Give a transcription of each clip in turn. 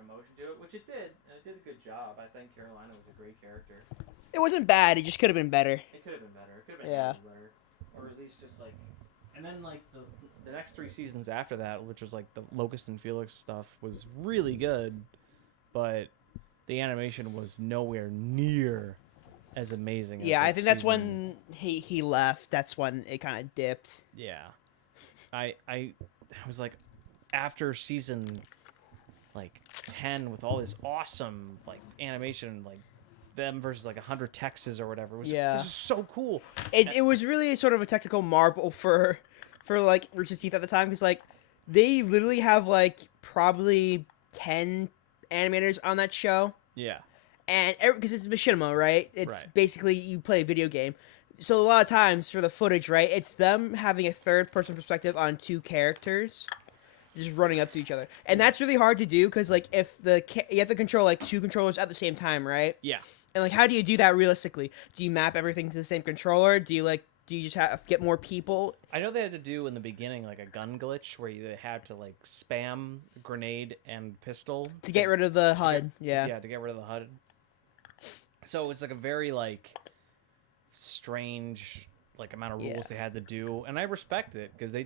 different emotion to it, which it did. And it did a good job. I think Carolina was a great character. It wasn't bad. It just could have been better. It could have been better. It could have been better, or at least just like. And then like the next 3 seasons after that, which was like the Locust and Felix stuff, was really good, but the animation was nowhere near as amazing. Yeah, as, like, I think that's when he left. That's when it kind of dipped. Yeah, I was like, after season like 10 with all this awesome like animation, like them versus like 100 Texas or whatever. It was, this is so cool. It was really sort of a technical marvel for like Rooster Teeth at the time, because like they literally have like probably 10 animators on that show. Yeah. And because it's machinima, right? It's Right. basically you play a video game. So a lot of times for the footage, right, it's them having a third person perspective on 2 characters just running up to each other. And that's really hard to do because like if you have to control like 2 controllers at the same time, right? Yeah. And like how do you do that realistically? Do you map everything to the same controller? Do you just have get more people? I know they had to do in the beginning like a gun glitch where they had to like spam grenade and pistol To get rid of the HUD. to get rid of the HUD. So it was like a very like strange like amount of rules they had to do, and I respect it because they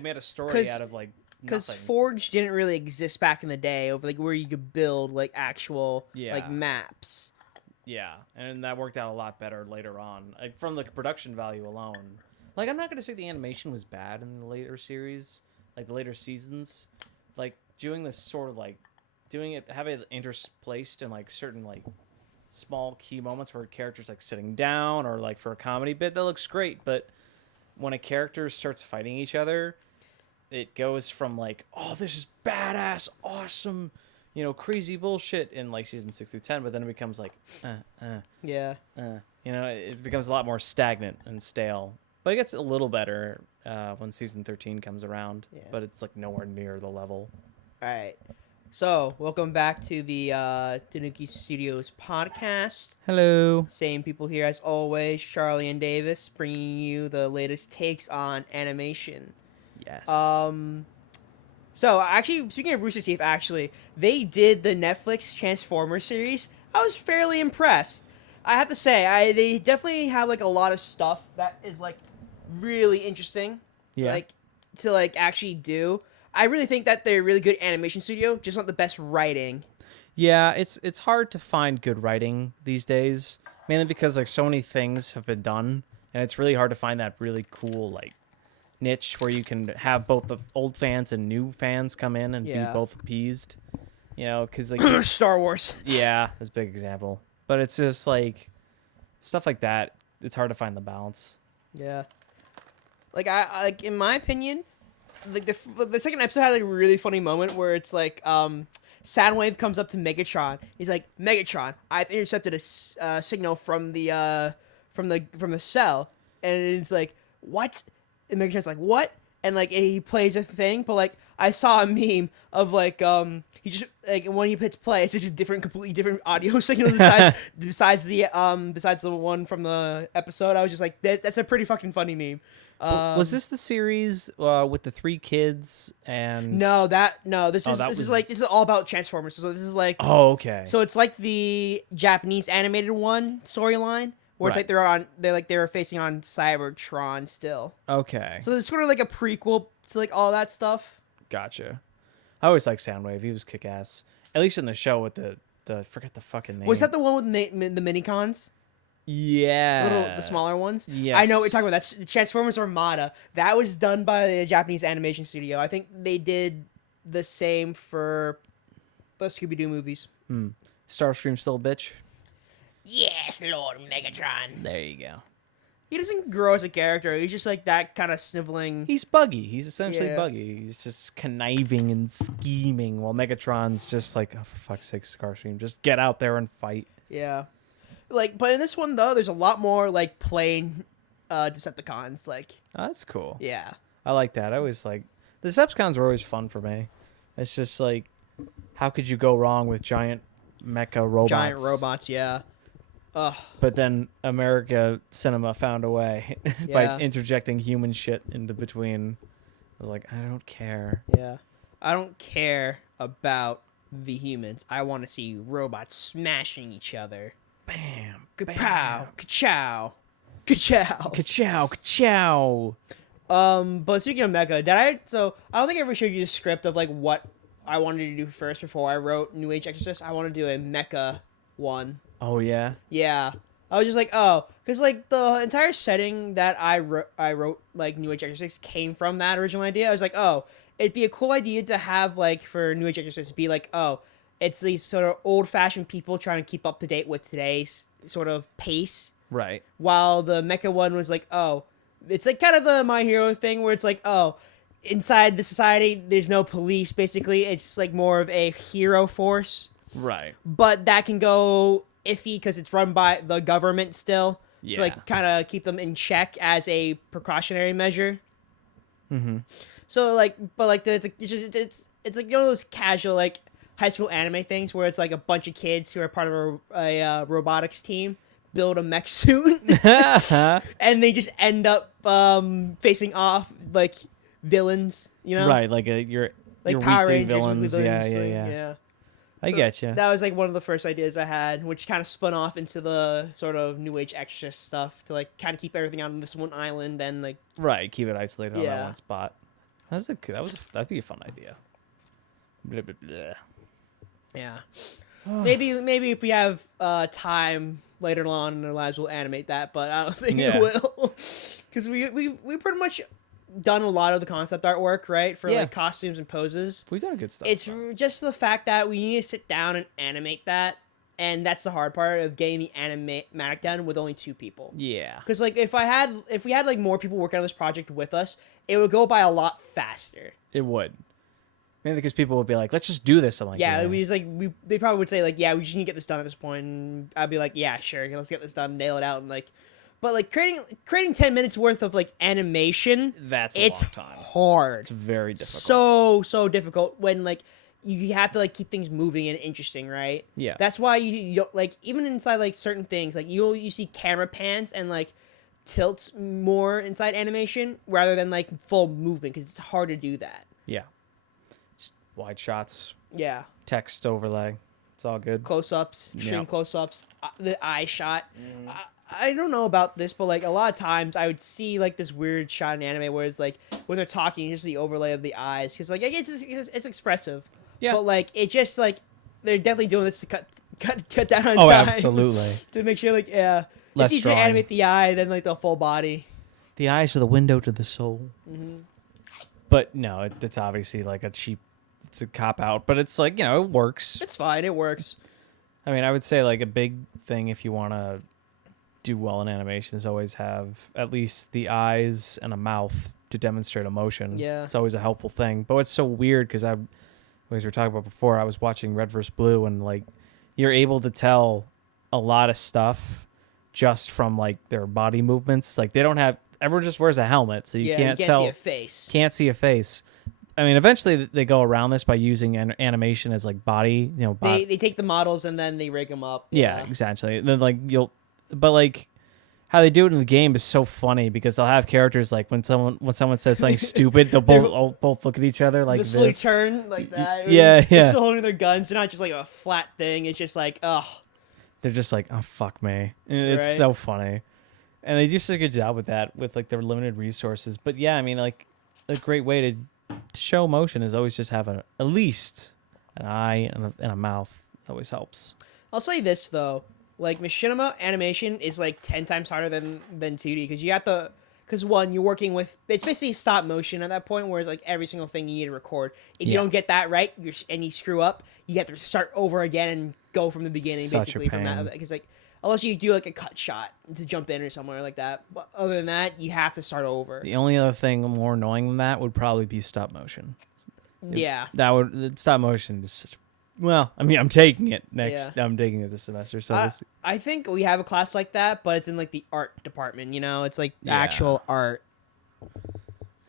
made a story out of like because nothing. Forge didn't really exist back in the day, over like where you could build like actual like maps. Yeah, and that worked out a lot better later on, like from the production value alone. Like I'm not gonna say the animation was bad in the later series, like the later seasons, like doing this sort of like have it interspaced in like certain like small key moments where a character's like sitting down or like for a comedy bit, that looks great. But when a character starts fighting each other, it goes from like, oh, this is badass, awesome, crazy bullshit in like season 6 through 10, but then it becomes like, it becomes a lot more stagnant and stale. But it gets a little better when season 13 comes around, but it's like nowhere near the level. All right. So, welcome back to the Tanooki Studios podcast. Hello. Same people here as always, Charlie and Davis, bringing you the latest takes on animation. Yes. So, actually, speaking of Rooster Teeth, they did the Netflix Transformers series. I was fairly impressed. I have to say, they definitely have, like, a lot of stuff that is, like, really interesting. Yeah. Like, to, like, actually do. I really think that they're a really good animation studio, just not the best writing. Yeah, it's hard to find good writing these days, mainly because like so many things have been done, and it's really hard to find that really cool like niche where you can have both the old fans and new fans come in and be both appeased. Because like Star Wars. Yeah, that's a big example. But it's just like stuff like that. It's hard to find the balance. Yeah. Like I in my opinion, like the second episode had like a really funny moment where it's like Soundwave comes up to Megatron. He's like, Megatron, I've intercepted a signal from the cell, and it's like, what? And Megatron's like, what? And like he plays a thing, but like I saw a meme of like he just like when he hits play, it's just a completely different audio signal besides the one from the episode. I was just like, that's a pretty fucking funny meme. Was this the series with the 3 kids and this is all about Transformers. So this is like okay. So it's like the Japanese animated one storyline where it's like they're facing on Cybertron still. Okay. So it's sort of like a prequel to like all that stuff. Gotcha. I always liked Soundwave. He was kick ass. At least in the show with the forget the fucking name. Was that the one with the Minicons? Yeah. The smaller ones? Yes. I know what you're talking about. That's Transformers Armada. That was done by the Japanese animation studio. I think they did the same for the Scooby-Doo movies. Starscream still a bitch? Yes, Lord Megatron. There you go. He doesn't grow as a character. He's just like that kind of sniveling. He's Buggy. He's essentially Buggy. He's just conniving and scheming while Megatron's just like, oh, for fuck's sake, Starscream, just get out there and fight. Yeah. Like, but in this one though, there's a lot more like plain Decepticons. Like, oh, that's cool. Yeah, I like that. I always like the Decepticons were always fun for me. It's just like, how could you go wrong with giant mecha robots? Giant robots, yeah. Ugh. But then America Cinema found a way by interjecting human shit into between. I was like, I don't care. Yeah, I don't care about the humans. I want to see robots smashing each other. Bam. Kapow, ka-chow, ka-chow. Ka-chow. Ka-chow. But speaking of mecha, so I don't think I ever showed you the script of like what I wanted to do first before I wrote New Age Exorcist. I want to do a mecha one. Oh, yeah? Yeah. I was just like, oh, because like the entire setting that I wrote like New Age Exorcist came from that original idea. I was like, oh, it'd be a cool idea to have like for New Age Exorcist be like, oh, it's these sort of old fashioned people trying to keep up to date with today's sort of pace. Right. While the mecha one was like, oh, it's like kind of the My Hero thing where it's like, oh, inside the society there's no police. Basically, it's like more of a hero force. Right. But that can go iffy because it's run by the government still. Yeah. To like kind of keep them in check as a precautionary measure. Mm-hmm. So like, but like it's like one of those casual like high school anime things where it's like a bunch of kids who are part of a robotics team build a mech suit and they just end up facing off like villains, you know? Right, like your Power weekday Rangers, villains. Yeah. I So get you. That was like one of the first ideas I had, which kind of spun off into the sort of New Age Exorcist stuff to like kind of keep everything on this one island and like Right, keep it isolated on that Yeah. one spot. That'd be a fun idea. Blah, blah, blah. yeah. Maybe if we have time later on in our lives, we'll animate that, but I don't think Yeah. it will, because we pretty much done a lot of the concept artwork, right, for Yeah. like costumes and poses. We've done good stuff. It's though. just the fact that we need to sit down and animate that, and that's the hard part of getting the animatic done with only 2 people. Yeah. Because like if we had like more people working on this project with us, it would go by a lot faster. It would. Maybe because people would be like, let's just do this. I'm like, Yeah, they probably would say like, yeah, we just need to get this done at this point. And I'd be like, yeah, sure, let's get this done, nail it out, and like, but like creating 10 minutes worth of like animation, That's a it's long time. hard. It's very difficult. So difficult when like you have to like keep things moving and interesting, right? Yeah. That's why you don't like even inside like certain things like you see camera pans and like tilts more inside animation rather than like full movement because it's hard to do that. Yeah. Just wide shots, Yeah, text overlay. It's all good. close-ups, extreme Yep. close-ups, the eye shot. I don't know about this, but like a lot of times I would see like this weird shot in anime where it's like when they're talking, just the overlay of the eyes, because like it's expressive. Yeah. But like it just like they're definitely doing this to cut down on Oh, time. absolutely. To make sure like Less it's easier to drawing. animate the eye than like the full body. The eyes are the window to the soul. Mm-hmm. But no, it's obviously like it's a cop out, but it's like, it works. It's fine. It works. I mean, I would say like a big thing if you want to do well in animation is always have at least the eyes and a mouth to demonstrate emotion. Yeah. It's always a helpful thing. But it's so weird because as we were talking about before, I was watching Red vs. Blue and like you're able to tell a lot of stuff just from like their body movements. Like everyone just wears a helmet, so you can't tell. See a face. Can't see a face. I mean, eventually they go around this by using animation as like body, They take the models and then they rig them up. Yeah, exactly. And then like but like how they do it in the game is so funny because they'll have characters like when someone says something stupid, they'll both look at each other like they'll slowly this. turn like that. Yeah. They're still holding their guns. They're not just like a flat thing. It's just like, ugh. They're just like, oh fuck me. And it's Right. so funny. And they do such a good job with that with like their limited resources. But yeah, I mean like a great way to show emotion is always just have at least an eye and a mouth. That always helps. I'll say this though, like machinima animation is like 10 times harder than 2D because you have to, because one, you're working with, it's basically stop motion at that point, whereas like every single thing you need to record. If you Yeah. don't get that right, and you screw up, you have to start over again and go from the beginning Such a basically from that, pain. because like unless you do like a cut shot to jump in or somewhere like that, but other than that, you have to start over. The only other thing more annoying than that would probably be stop motion. Yeah. Stop motion is such. Well, I mean, I'm taking it next. Yeah. I'm taking it this semester. So I think we have a class like that, but it's in like the art department. It's like Yeah. actual art.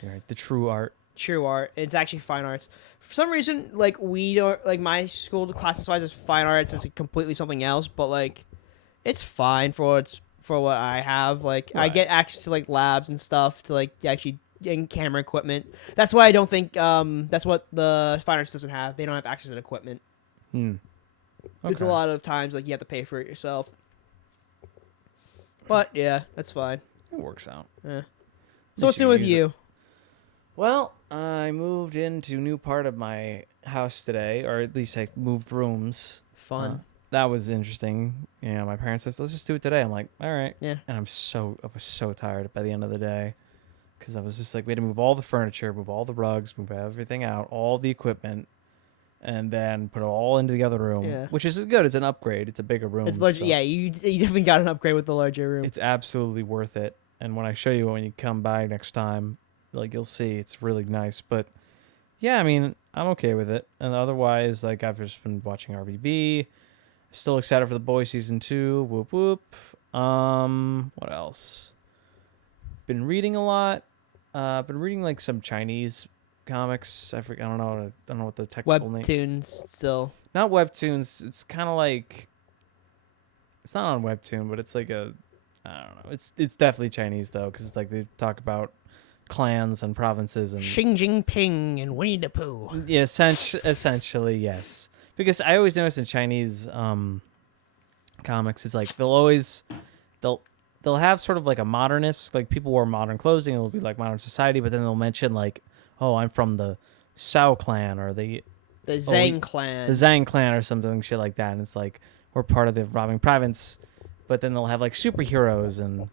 right, the true art. True art. It's actually fine arts. For some reason, like we don't like my school classifies as fine arts as completely something else, but like it's fine for what I have. Like I Right. get access to like labs and stuff to like actually getting camera equipment. That's why I don't think that's what the fine arts doesn't have. They don't have access to equipment. Hmm. There's a Okay. lot of times like you have to pay for it yourself. But yeah, that's fine. It works out. Yeah. At So what's least new with use it. you? Well, I moved into a new part of my house today, or at least I moved rooms. Fun. That was interesting. You know, my parents said, "Let's just do it today." I'm like, "All right." Yeah. And I was so tired by the end of the day because I was just like, we had to move all the furniture, move all the rugs, move everything out, all the equipment, and then put it all into the other room, Yeah. which is good. It's an upgrade. It's a bigger room. It's large. so Yeah, you definitely got an upgrade with the larger room. It's absolutely worth it. And when I show you when you come by next time, like you'll see, it's really nice. But yeah, I mean, I'm okay with it. And otherwise, like I've just been watching RVB. Still excited for The Boys season 2. Whoop whoop. What else? Been reading a lot. Been reading like some Chinese comics. I forget. I don't know what the technical name. Webtoons still. Not webtoons. It's kind of like. It's not on webtoon, but it's like a. I don't know. It's definitely Chinese though, because it's like they talk about clans and provinces and. Xi Jinping and Winnie the Pooh. Yeah, essentially yes. Because I always notice in Chinese comics, it's like they'll they'll have sort of like a modernist, like people wear modern clothing, it'll be like modern society, but then they'll mention like, oh, I'm from the Sao clan or the Zhang clan. the Zhang clan or something shit like that, and it's like we're part of the robbing province, but then they'll have like superheroes and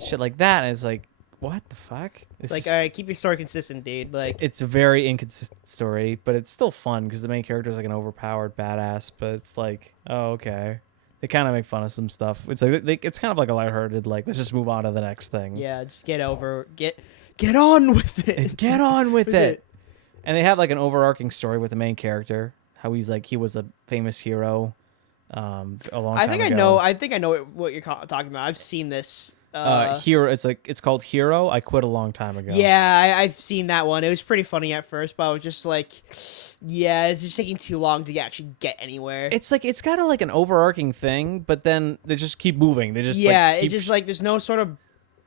shit like that, and it's like, what the fuck? It's like, all right, keep your story consistent, dude. Like, It's a very inconsistent story, but it's still fun because the main character is like an overpowered badass. But it's like, oh, okay. They kind of make fun of some stuff. It's like it's kind of like a lighthearted, like let's just move on to the next thing. yeah, just get on with it. Get on with it. And they have like an overarching story with the main character, how he was a famous hero, a long time ago. I think I know what you're talking about. I've seen this. Hero. It's called Hero. I quit a long time ago. Yeah, I've seen that one. It was pretty funny at first, but I was just like, yeah, it's just taking too long to actually get anywhere. It's like it's got like an overarching thing, but then they just keep moving. They just it's just like there's no sort of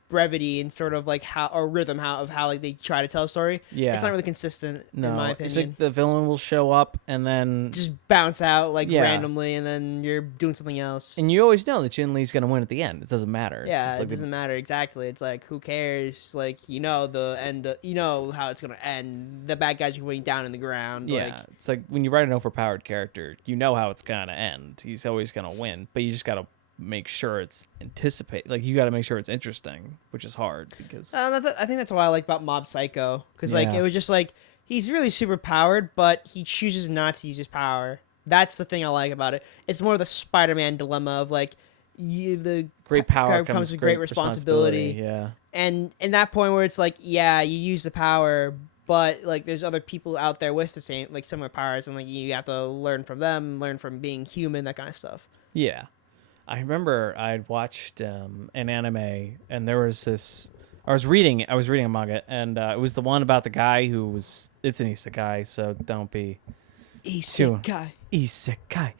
brevity and sort of like how or rhythm of how like they try to tell a story. Yeah. It's not really consistent No, in my opinion. it's like the villain will show up and then just bounce out like Yeah. randomly, and then you're doing something else. and you always know that Jin Lee's gonna win at the end. It doesn't matter. It's Yeah, just it like doesn't matter exactly. It's like who cares? Like the end. You know how it's gonna end. The bad guys are going down in the ground. yeah, Like, it's like when you write an overpowered character, you know how it's gonna end. He's always gonna win, but you just gotta make sure it's you gotta make sure it's interesting, which is hard because I think that's what I like about Mob Psycho, because like Yeah. it was just like he's really super powered, but he chooses not to use his power. That's the thing I like about it. It's more the Spider-Man dilemma of like the great power comes with great responsibility. Yeah, And in that point where it's like, yeah, you use the power, but like there's other people out there with the same like similar powers, and like you have to learn from them, learn from being human, that kind of stuff. yeah. I remember I'd watched an anime, and there was this. I was reading a manga, and it was the one about the guy who was. It's an isekai, so don't be Isekai. isekai.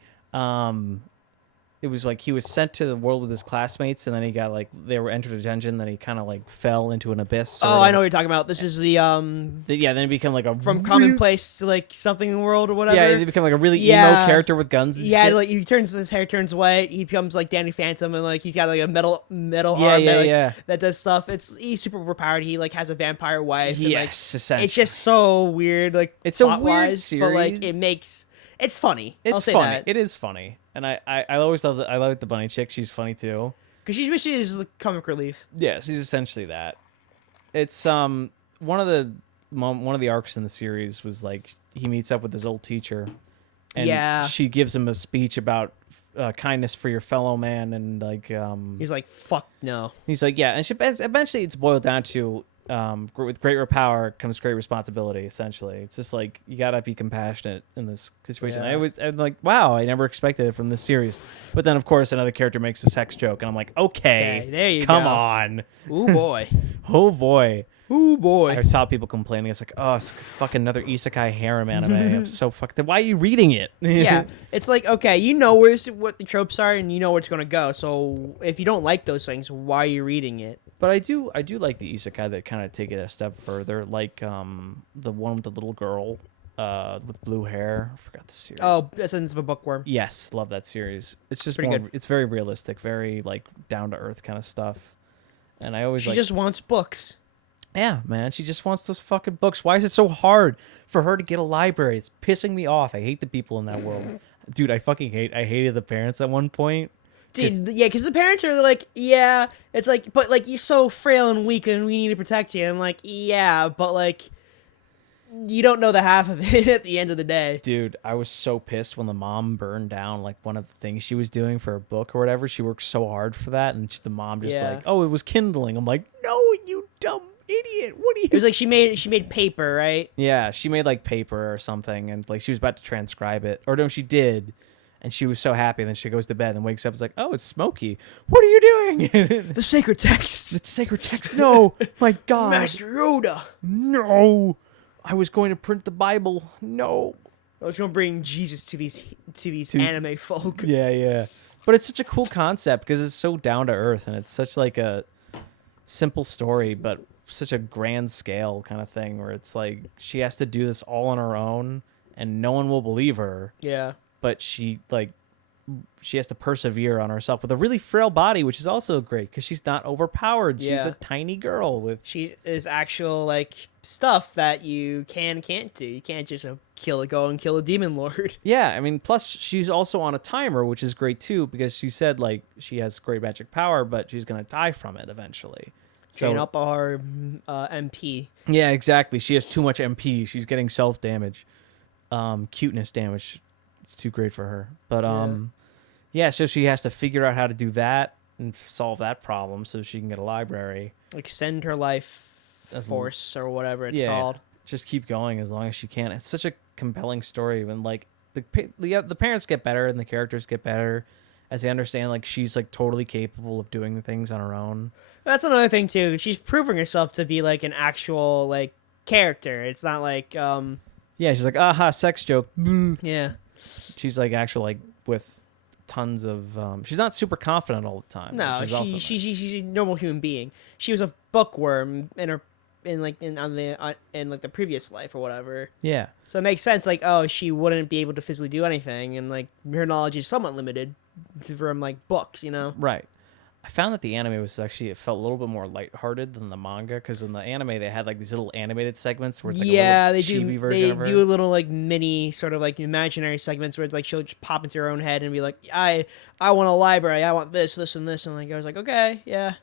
It was like he was sent to the world with his classmates, and then he got like they were entered a dungeon, then he kind of like fell into an abyss. Oh, I know what you're talking about. This is the Yeah, then he became like a from real- commonplace to like something in the world or whatever. Yeah, he became like a really Yeah. emo character with guns. And Yeah, shit. like his hair turns white. He becomes like Danny Phantom, and like he's got like a metal yeah, arm yeah, that, like, yeah. that does stuff. He's super overpowered. He like has a vampire wife. and, like, Yes, essentially. it's just so weird. Like It's a weird plot-wise, but like series. it's funny. I'll It's say funny. that It is funny, and I always love I love the bunny chick. She's funny too. because she's basically is like comic relief. Yeah, she's essentially that. It's one of the arcs in the series was like he meets up with his old teacher, and Yeah. she gives him a speech about kindness for your fellow man, and like He's like, fuck no. he's like yeah, and eventually it's boiled down to with great power comes great responsibility. Essentially, it's just like you gotta be compassionate in this situation. Yeah. I'm like, wow, I never expected it from this series. But then, of course, another character makes a sex joke, and I'm like, okay, There you come go. on, Ooh boy. oh boy. Ooh boy. I saw people complaining. It's like, oh, it's fucking another isekai harem anime. I'm so fucked. Why are you reading it? Yeah, it's like, okay, you know what the tropes are, and you know where it's gonna go. So if you don't like those things, why are you reading it? But I do like the isekai that kind of take it a step further, like the one with the little girl. with blue hair. I forgot the series. Oh, Essence of a Bookworm. Yes, love that series. It's just Pretty more, good. it's very realistic, very like down to earth kind of stuff. And I always She like, just wants books. yeah, man, she just wants those fucking books. Why is it so hard for her to get a library? It's pissing me off. I hate the people in that world. Dude, I hated the parents at one point. Dude, yeah, because the parents are like, yeah, it's like, but like, you're so frail and weak and we need to protect you. I'm like, yeah, but like, you don't know the half of it at the end of the day. Dude, I was so pissed when the mom burned down like one of the things she was doing for a book or whatever. She worked so hard for that, and the mom just Yeah. like, oh, it was kindling. I'm like, no, you dumb idiot. What are you? It was like she made paper, right? Yeah, she made like paper or something, and like she was about to transcribe it, or no, she did, and she was so happy. And then she goes to bed and wakes up. It's like, oh, it's Smokey. What are you doing? The sacred text. It's sacred text. No, my God, Master Yoda. no. I was going to print the Bible. No. I was gonna bring Jesus to these To- anime folk. Yeah, yeah. But it's such a cool concept because it's so down to earth, and it's such like a simple story, but such a grand scale kind of thing where it's like she has to do this all on her own, and no one will believe her. Yeah. But she has to persevere on herself with a really frail body, which is also great because she's not overpowered. She's Yeah. a tiny girl with She is actual like stuff that you can't do. You can't just go and kill a demon lord. yeah. I mean, plus she's also on a timer, which is great too because she said like she has great magic power, but she's gonna die from it eventually. Train up our MP. Yeah, exactly. She has too much MP. She's getting self damage, cuteness damage. It's too great for her. But yeah. So she has to figure out how to do that and solve that problem so she can get a library. Extend her life force or whatever it's called. Just keep going as long as she can. It's such a compelling story when like the parents get better and the characters get better as they understand like she's like totally capable of doing the things on her own. That's another thing too. She's proving herself to be like an actual like character. It's not like Yeah, she's like, aha, sex joke. yeah. She's like actual like with tons of she's not super confident all the time. No, which is also she's a normal human being. She was a bookworm in the previous life or whatever. yeah. So it makes sense. Like, oh, she wouldn't be able to physically do anything, and like her knowledge is somewhat limited from like books, you know. Right. I found that the anime was actually, it felt a little bit more lighthearted than the manga because in the anime they had like these little animated segments where it's like yeah, a they little chibi do. version They of her. do a little like mini sort of like imaginary segments where it's like she'll just pop into her own head and be like, I want a library. I want this, this, and this, and like I was like, okay, yeah.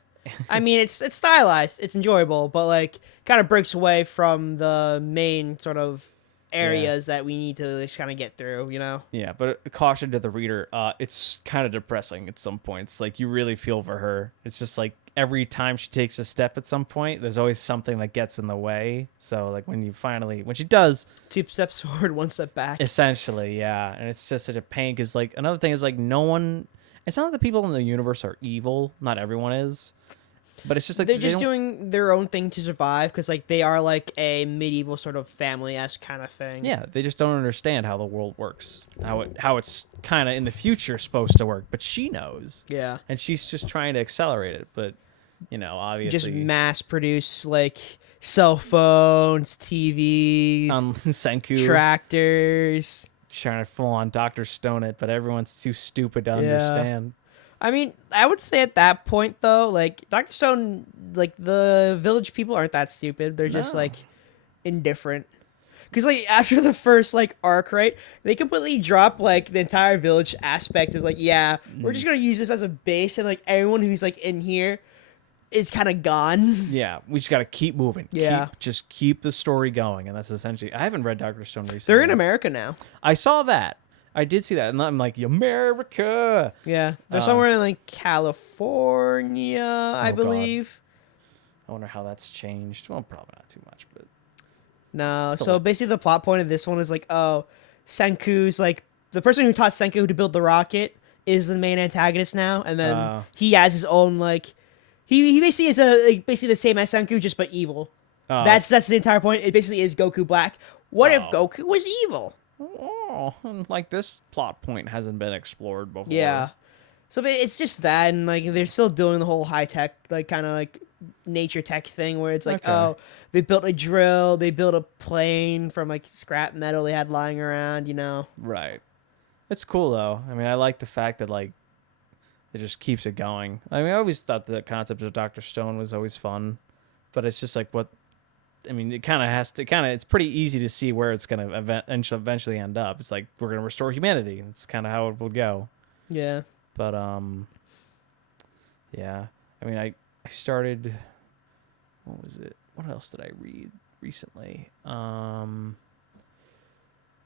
I mean, it's stylized, it's enjoyable, but like kind of breaks away from the main sort of areas that we need to just kind of get through, you know. Yeah, but a caution to the reader, it's kind of depressing at some points. Like you really feel for her. It's just like every time she takes a step at some point, there's always something that gets in the way. So like when she does, 2 steps forward, 1 step back. essentially, yeah, and it's just such a pain because like another thing is like no one. It's not that the people in the universe are evil. Not everyone is. But it's just like They're just doing their own thing to survive because like they are like a medieval sort of family-esque kind of thing. Yeah, they just don't understand how the world works, how it's kind of in the future supposed to work. But she knows, Yeah. and she's just trying to accelerate it. But you know, obviously, Just mass produce like cell phones, TVs, Senku tractors. trying to full on Dr. Stone it, but everyone's too stupid to understand. I mean, I would say at that point though, like Dr. Stone, like the village people aren't that stupid. They're just No. like indifferent. Because like after the first like arc, right, they completely drop like the entire village aspect. Is like, yeah, we're just gonna use this as a base, and like everyone who's like in here is kind of gone. Yeah, we just got to keep moving. Yeah. Just keep the story going, and that's essentially. I haven't read Dr. Stone recently. They're in America now. I saw that. I did see that, and I'm like, America. Yeah, they're somewhere in like California, I God. believe. I wonder how that's changed. Well, probably not too much, but No, Still- so basically the plot point of this one is like, oh, Senku's like the person who taught Senku to build the rocket is the main antagonist now, and then Oh. he has his own like he basically is basically the same as Senku just but evil. That's the entire point. It basically is Goku Black. What if Oh. Goku was evil? Like this plot point hasn't been explored before. Yeah. So it's just that, and like they're still doing the whole high tech, like kind of like nature tech thing where it's like, Okay. oh, they built a drill, they built a plane from like scrap metal they had lying around, you know. Right. It's cool though. I mean, I like the fact that like it just keeps it going. I mean, I always thought the concept of Doctor Stone was always fun, but it's just like what I mean. It kind of has to it's pretty easy to see where it's gonna eventually end up. It's like we're gonna restore humanity. It's kind of how it will go. Yeah. But yeah. I mean, I started. What was it? What else did I read recently?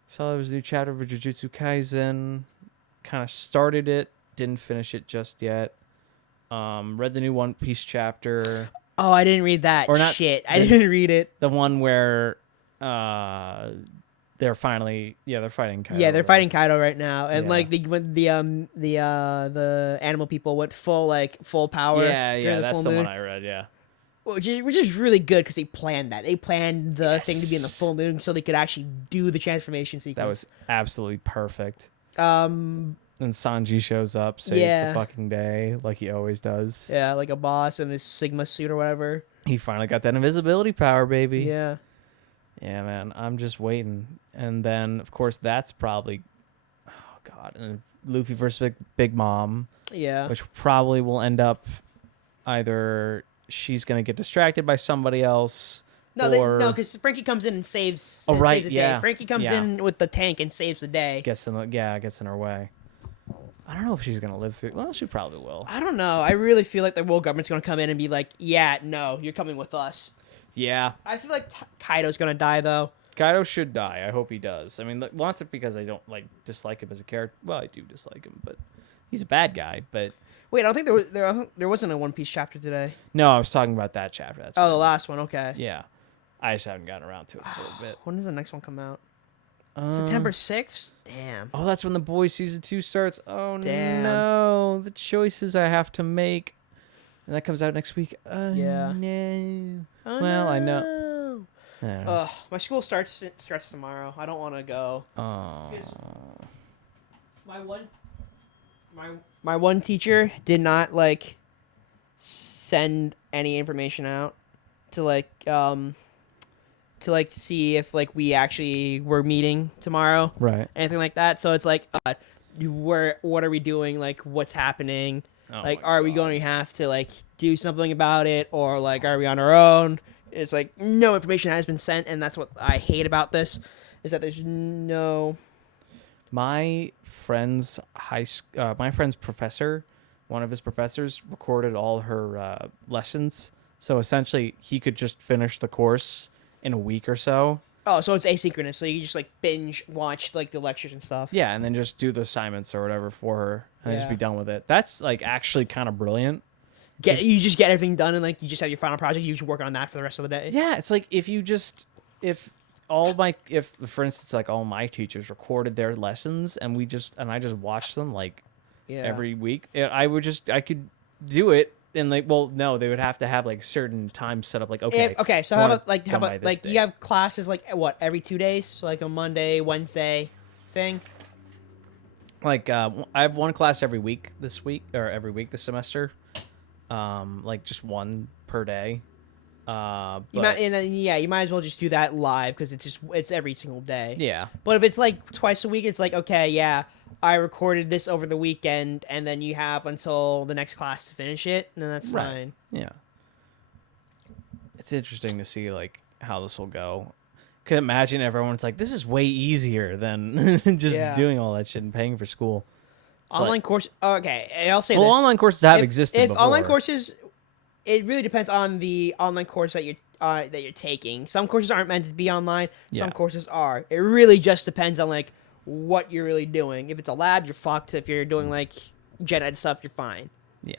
Saw there was a new chapter of Jujutsu Kaisen. Kind of started it, didn't finish it just yet. Read the new One Piece chapter. Oh, I didn't read that Or not shit. I the- didn't read it. The one where they're finally they're fighting Kaido. Yeah, they're fighting Kaido right now, and Yeah. like the animal people went full power. Yeah, during yeah, the that's full the moon, one I read. Yeah, which is really good because they planned that. They planned the thing to be in the Yes. full moon so they could actually do the transformation sequence. that was absolutely perfect. um And Sanji shows up, saves Yeah. the fucking day like he always does. yeah, like a boss in his Sigma suit or whatever. He finally got that invisibility power, baby. Yeah. Yeah, man. I'm just waiting. And then, of course, that's probably, oh god, and Luffy versus Big Mom, Yeah. which probably will end up either she's gonna get distracted by somebody else. or because Frankie comes in and saves. Oh, right, saves the yeah, Day. Frankie comes yeah. in with the tank and saves the day. gets in her way. I don't know if she's gonna live through. Well, she probably will. I don't know. I really feel like the world government's gonna come in and be like, "Yeah, no, you're coming with us." Yeah, I feel like Kaido's gonna die though. Kaido should die. I hope he does. I mean, lots of because I don't dislike him as a character. Well, I do dislike him, but he's a bad guy. But Wait, I don't think there wasn't a One Piece chapter today. no, I was talking about that chapter. That's Oh, what the I meant. last one. Okay. Yeah, I just haven't gotten around to it for a bit. When does the next one come out? Uh, September 6th. Damn. Oh, that's when the Boys season 2 starts. Oh Damn. no, the choices I have to make, and that comes out next week. Yeah. No. Oh, Well, I know. no. Yeah. My school starts tomorrow. I don't want to go. Oh. My one teacher did not send any information out to see if we actually were meeting tomorrow, Right. anything like that. So it's like, what are we doing? Like, what's happening? Oh Like, my are we God. going to have to do something about it, or are we on our own? It's like no information has been sent, and that's what I hate about this, is that there's no. My friend's my friend's professor, one of his professors, recorded all her lessons. So essentially, he could just finish the course in a week or so. Oh, so it's asynchronous, so you just binge watch the lectures and stuff. Yeah, and then just do the assignments or whatever for her, and just Yeah. be done with it. That's actually kind of brilliant. You just get everything done, and you just have your final project. You just work on that for the rest of the day. Yeah, it's like if for instance all my teachers recorded their lessons and I just watched them Yeah. every week, I could do it. And no, they would have to have certain times set up. Okay, So I how want about it done by this you day. have classes what every 2 days, so a Monday, Wednesday thing. I have one class every week this semester, just one per day. But You might as well just do that live because it's every single day. yeah, But if it's twice a week, it's okay, yeah, I recorded this over the weekend, and then you have until the next class to finish it, and then that's Right. fine. yeah. It's interesting to see how this will go. Could imagine everyone's this is way easier than just Yeah. doing all that shit and paying for school. It's Online course. Okay, I'll say well, this. online courses have If- existed if before. online courses, it really depends on the online course that you're taking. Some courses aren't meant to be online. Some Yeah. courses are. It really just depends on what you're really doing. If it's a lab, you're fucked. If you're doing gen ed stuff, you're fine. Yeah,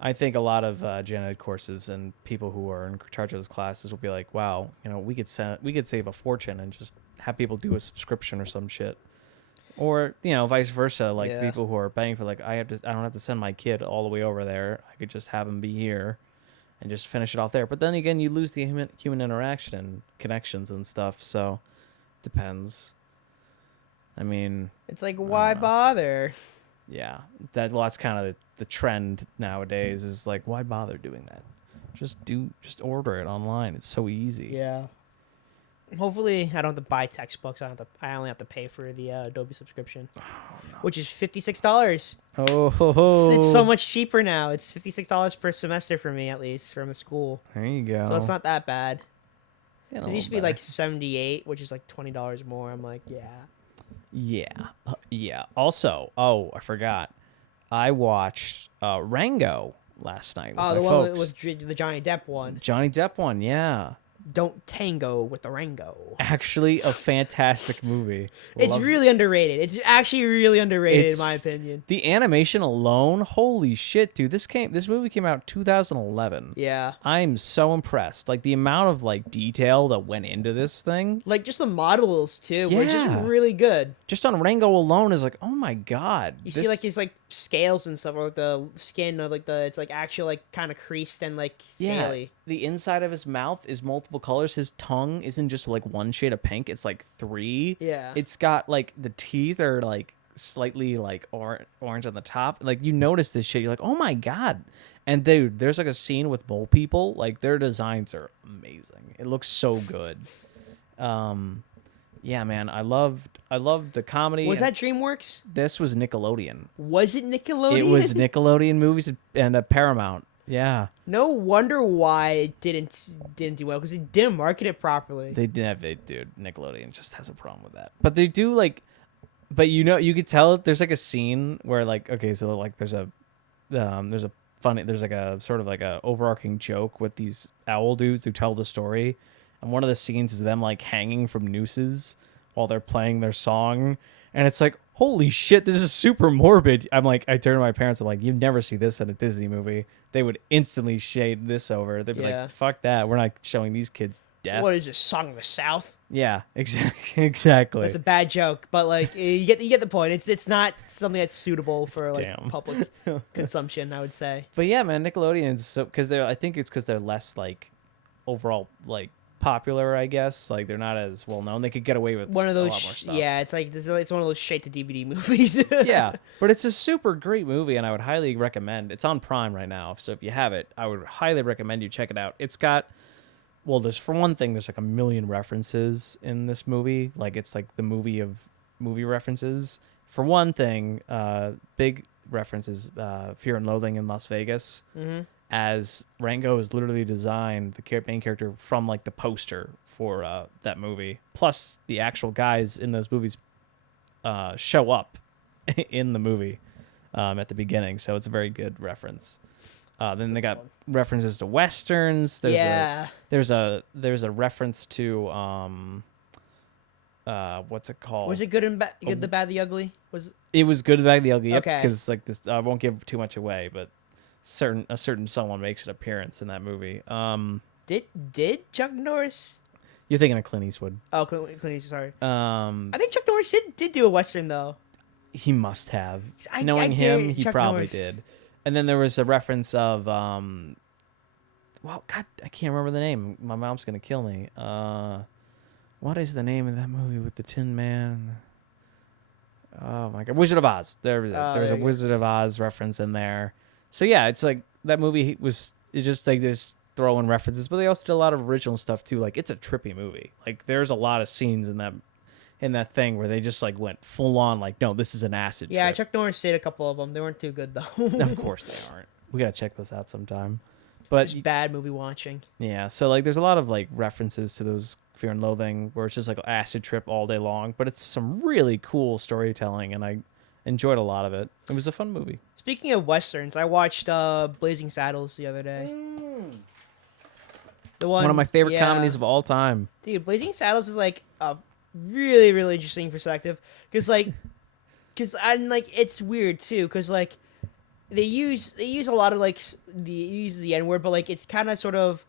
I think a lot of gen ed courses and people who are in charge of those classes will be like, "Wow, we could save a fortune and just have people do a subscription or some shit." Or vice versa, Yeah. people who are paying for I don't have to send my kid all the way over there. I could just have him be here, and just finish it off there. But then again, you lose the human interaction and connections and stuff. So, depends. I mean, It's why know. bother? yeah, that's kind of the trend nowadays. Is why bother doing that? Just order it online. It's so easy. Yeah. Hopefully, I don't have to buy textbooks. I only have to pay for the Adobe subscription, which is $56. Oh, It's so much cheaper now. It's $56 per semester for me, at least from the school. There you go. So it's not that bad. Getting a It used to little be like better. 78, which is like $20 more. I'm like, yeah. Yeah. Also, I forgot. I watched Rango last night with Oh, my the one folks. with the Johnny Depp one. Johnny Depp one, yeah. Don't tango with the Rango. Actually, a fantastic movie. It's Loved it. really underrated. It's actually really underrated It's in my opinion. The animation alone, holy shit, dude! This movie came out 2011. Yeah. I'm so impressed. Like the amount of like detail that went into this thing, Like just the models too, were just Yeah. really good. just on Rango alone, is like, oh my god. You see like his like scales and stuff, or like the skin of like it's like actual like kind of creased and like scaly. The inside of his mouth is multiple colors. His tongue isn't just like one shade of pink. It's like 3. Yeah. It's got like the teeth are like slightly like orange on the top. Like you notice this shit, you're like, oh my god. And dude, there's like a scene with mole people. Like their designs are amazing. It looks so good. Yeah, man, I loved the comedy. Was that DreamWorks? This was Nickelodeon. Was it Nickelodeon? It was Nickelodeon movies and Paramount. Yeah. No wonder why it didn't do well, because it didn't market it properly. They didn't have it, dude. Nickelodeon just has a problem with that. But they do like, but you could tell there's like a scene where like, okay, so like there's a sort of like a overarching joke with these owl dudes who tell the story, and one of the scenes is them like hanging from nooses while they're playing their song, and it's like, holy shit, this is super morbid. I'm like, I turn to my parents, I'm like, you never see this in a Disney movie. They would instantly shade this over. They'd be Yeah. like, fuck that. We're not showing these kids death. What is this, Song of the South? Yeah, exactly. That's a bad joke, but like you get the point. It's not something that's suitable for like Damn. public consumption, I would say. But yeah, man, Nickelodeon's so because I think it's because they're less like overall like popular. I guess like they're not as well known. They could get away with One of a those, lot more stuff. yeah. It's like it's one of those straight to DVD movies. Yeah, but it's a super great movie, and I would highly recommend. It's on Prime right now, so if you have it, I would highly recommend you check it out. It's got, well, there's for one thing, there's like a million references in this movie. Like it's like the movie of movie references. For one thing, big references, Fear and Loathing in Las Vegas. Mm-hmm. As Rango is literally designed, the main character, from like the poster for that movie. Plus, the actual guys in those movies show up in the movie at the beginning, so it's a very good reference. Then they got references to westerns. There's a reference to what's it called? Was it Good and Bad, Good, the Bad, the Ugly? It was Good, the Bad, the Ugly. Yep, Okay. because like this, I won't give too much away, but a certain someone makes an appearance in that movie. Did Chuck Norris? You're thinking of Clint Eastwood. Oh, Clint Eastwood, sorry. I I think Chuck Norris did do a western though. He must have. I Knowing him, dare he Chuck probably Norris. did. And then there was a reference of well, God, I can't remember the name. My mom's gonna kill me. What is the name of that movie with the Tin Man? Oh my God, Wizard of Oz. There's there a you go. Wizard of Oz reference in there. So yeah, it's like that movie was. It's just like this throwing references, but they also did a lot of original stuff too. Like it's a trippy movie. Like there's a lot of scenes in that thing where they just like went full on like, no, this is an acid Yeah, trip. Chuck Norris did a couple of them. They weren't too good though. Of course they aren't. We gotta check those out sometime. But Just bad movie watching. yeah, so like there's a lot of like references to those Fear and Loathing where it's just like an acid trip all day long, but it's some really cool storytelling, and I enjoyed a lot of it. It was a fun movie. Speaking of westerns, I watched Blazing Saddles the other day. The One of my favorite yeah. comedies of all time. Dude, Blazing Saddles is like a really, really interesting perspective, because it's weird too, because like they use a lot of like the N word, but like it's kind of sort of,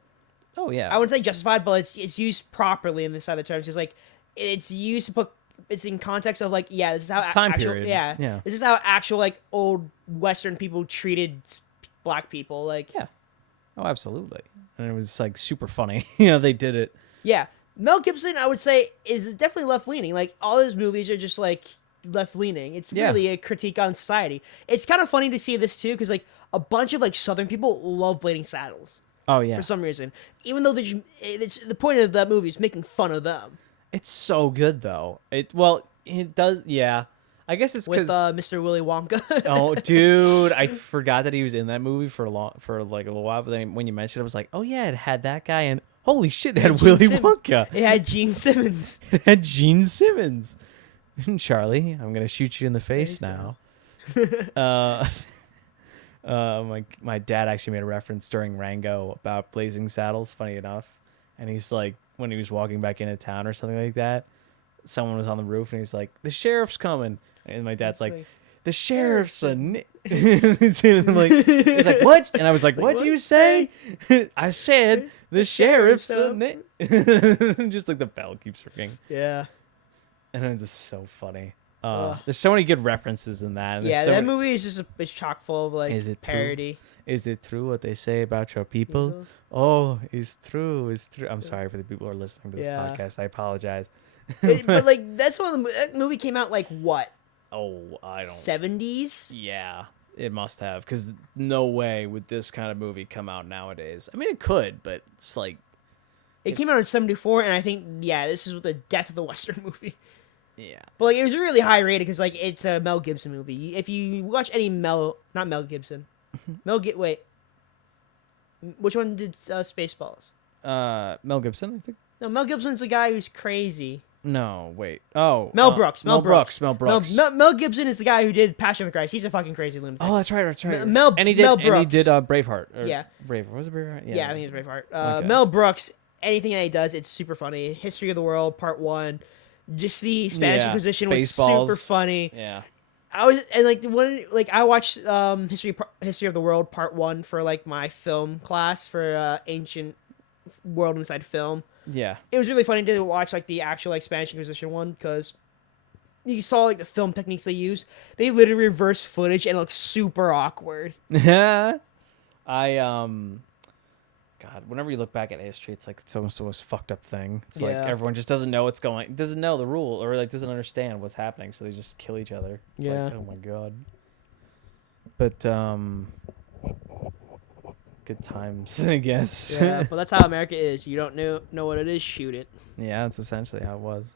Oh yeah. I wouldn't say justified, but it's used properly in this other terms. It's like it's used to put it's in context of like, yeah, this is how Time actual, period. yeah, Yeah. this is how actual like old Western people treated black people, like Yeah. Oh, absolutely. And it was like super funny. They did it. yeah. Mel Gibson, I would say, is definitely left leaning. Like all his movies are just like left leaning. It's Yeah. really a critique on society. It's kind of funny to see this too, because like a bunch of like Southern people love Blazing Saddles. Oh yeah, for some reason. Even though the point of that movie is making fun of them it's so good though. It does. Yeah, I guess it's with because. Mr. Willy Wonka. Oh, dude, I forgot that he was in that movie for like a little while. But then when you mentioned it, I was like, oh yeah, it had that guy, and holy shit, it had Gene Willy Simmons. Wonka. It had Gene Simmons. It had Gene Simmons. Charlie, I'm gonna shoot you in the face Face now. uh, my dad actually made a reference during Rango about Blazing Saddles. Funny enough, and he's like, when he was walking back into town or something like that, someone was on the roof, and he's like, "The sheriff's coming," and my dad's like, "The sheriff's a." He's like, "What?" And I was like, "What'd you say?" I said, "The sheriff's a." Just like the bell keeps ringing. Yeah. And it's just so funny. Ugh. There's so many good references in that. And Yeah, so that many- movie is just it's chock full of like Is it true? parody. Is it true what they say about your people? Oh, it's true. It's true. I'm sorry for the people who are listening to this Yeah. podcast. I apologize. But like that's one of that movie came out like what? Oh, I don't. 70s? Yeah, it must have, because no way would this kind of movie come out nowadays. I mean, it could, but it's like, It came out in 74, and I think this is the death of the Western movie. yeah. But like it was really high rated because like it's a Mel Gibson movie. If you watch any not Mel Gibson, wait, which one did Spaceballs? Mel Gibson, I think. No, Mel Gibson's the guy who's crazy. No, wait. Oh, Mel Brooks. Mel Brooks. Mel Gibson is the guy who did Passion of the Christ. He's a fucking crazy lunatic. Oh, that's right. That's right. Mel and he did. Brooks. And he did Braveheart. Yeah. Braveheart. Was it Braveheart? Yeah, I think it's Braveheart. Okay. Mel Brooks. Anything that he does, it's super funny. History of the World Part 1. Just the Spanish Inquisition was Spaceballs. super funny. Yeah. I watched History of the World Part 1 for like my film class for Ancient World Inside Film. Yeah. It was really funny to watch like the actual like Spanish Inquisition one because you saw like the film techniques they used. They literally reverse footage and it looks super awkward. God, whenever you look back at history, it's like it's almost the most fucked up thing. It's Yeah. like everyone just doesn't know doesn't know the rule, or like doesn't understand what's happening, so they just kill each other. It's Yeah. like, oh my god. But good times, I guess. Yeah, but that's how America is. You don't know what it is, shoot it. Yeah, that's essentially how it was.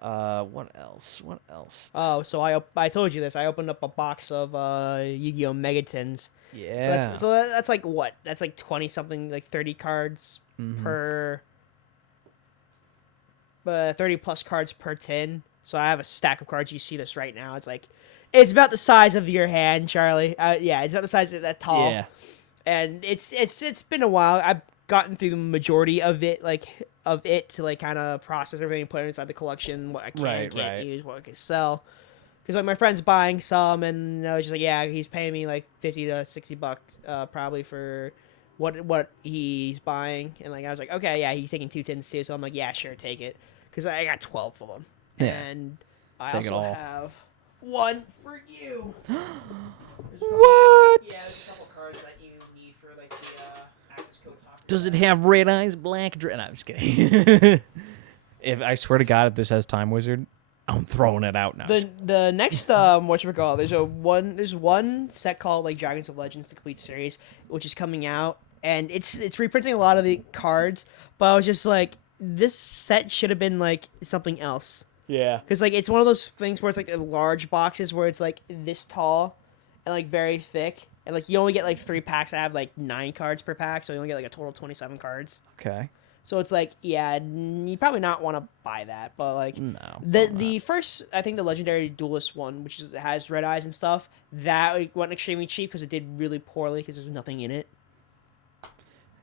What else? What else? Oh, so I told you this. I opened up a box of Yu-Gi-Oh! Megatins. Yeah. So that's like what? That's like 20 something, like 30 cards Mhm. per. 30 plus cards per tin. So I have a stack of cards. You see this right now. It's about the size of your hand, Charlie. Yeah, it's about the size of that tall. Yeah. And it's been a while. I've gotten through the majority of it, to like kind of process everything, put it inside the collection, what I can't use, what I can sell. Because like my friend's buying some, and I was just like, yeah, he's paying me like $50 to $60, probably for what he's buying, and like I was like, okay, yeah, he's taking 2 tins too, so I'm like, yeah, sure, take it, because I got 12 of them, Yeah. and I Take it also all. have one for you. What? Yeah, there's a couple cards that you need for like the access code talk. Does it have red eyes, black dress? No, I'm just kidding. If I swear to God, if this has Time Wizard, I'm throwing it out now. The next whatchamacallit, there's one set called like Dragons of Legends the complete series, which is coming out, and it's reprinting a lot of the cards, but I was just like, this set should have been like something else, Yeah. because like it's one of those things where it's like large boxes where it's like this tall and like very thick, and like you only get like 3 packs that have like 9 cards per pack, so you only get like a total of 27 cards. Okay. So it's like, yeah, you probably not want to buy that, but like No. the first, I think the Legendary Duelist one, which has red eyes and stuff, that went extremely cheap because it did really poorly because there's nothing in it.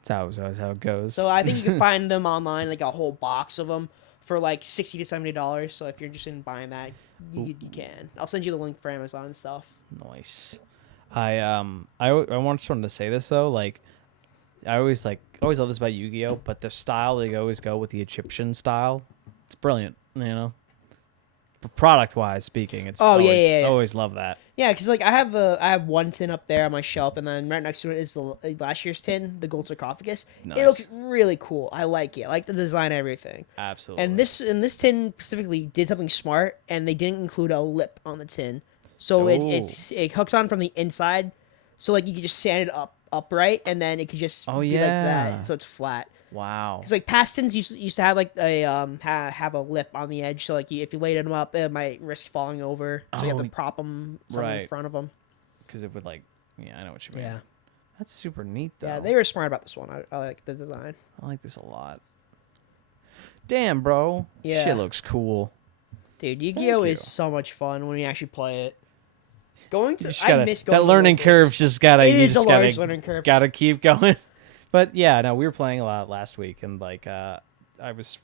That's how it goes. So I think you can find them online, like a whole box of them for like $60 to $70. So if you're interested in buying that, you can. I'll send you the link for Amazon and stuff. Nice. I wanted to say this though, like I always love this about Yu-Gi-Oh, but the style they always go with the Egyptian style. It's brilliant, you know. Product wise speaking, it's always love that. Yeah, because like I have one tin up there on my shelf, and then right next to it is the last year's tin, the gold sarcophagus. Nice. It looks really cool. I like it. I like the design, and everything. Absolutely. And this tin specifically did something smart, and they didn't include a lip on the tin, so it hooks on from the inside, so like you can just sand it up upright, and then it could just Oh, be like yeah. that, so it's flat. Wow. Because like pastons used to have like a have a lip on the edge, so like if you laid them up, it might risk falling over. So you have Oh, to prop them something in right. front of them. Because it would like, yeah, I know what you mean. Yeah, That's super neat though. yeah, they were smart about this one. I like the design. I like this a lot. Damn, bro. Yeah. Shit looks cool. Dude, Yu-Gi-Oh you. is so much fun when you actually play it. Going to, I miss going that to learning locals. curve's just gotta. It you is just a large gotta, learning curve. Gotta keep going. But yeah, no, we were playing a lot last week, and like, I was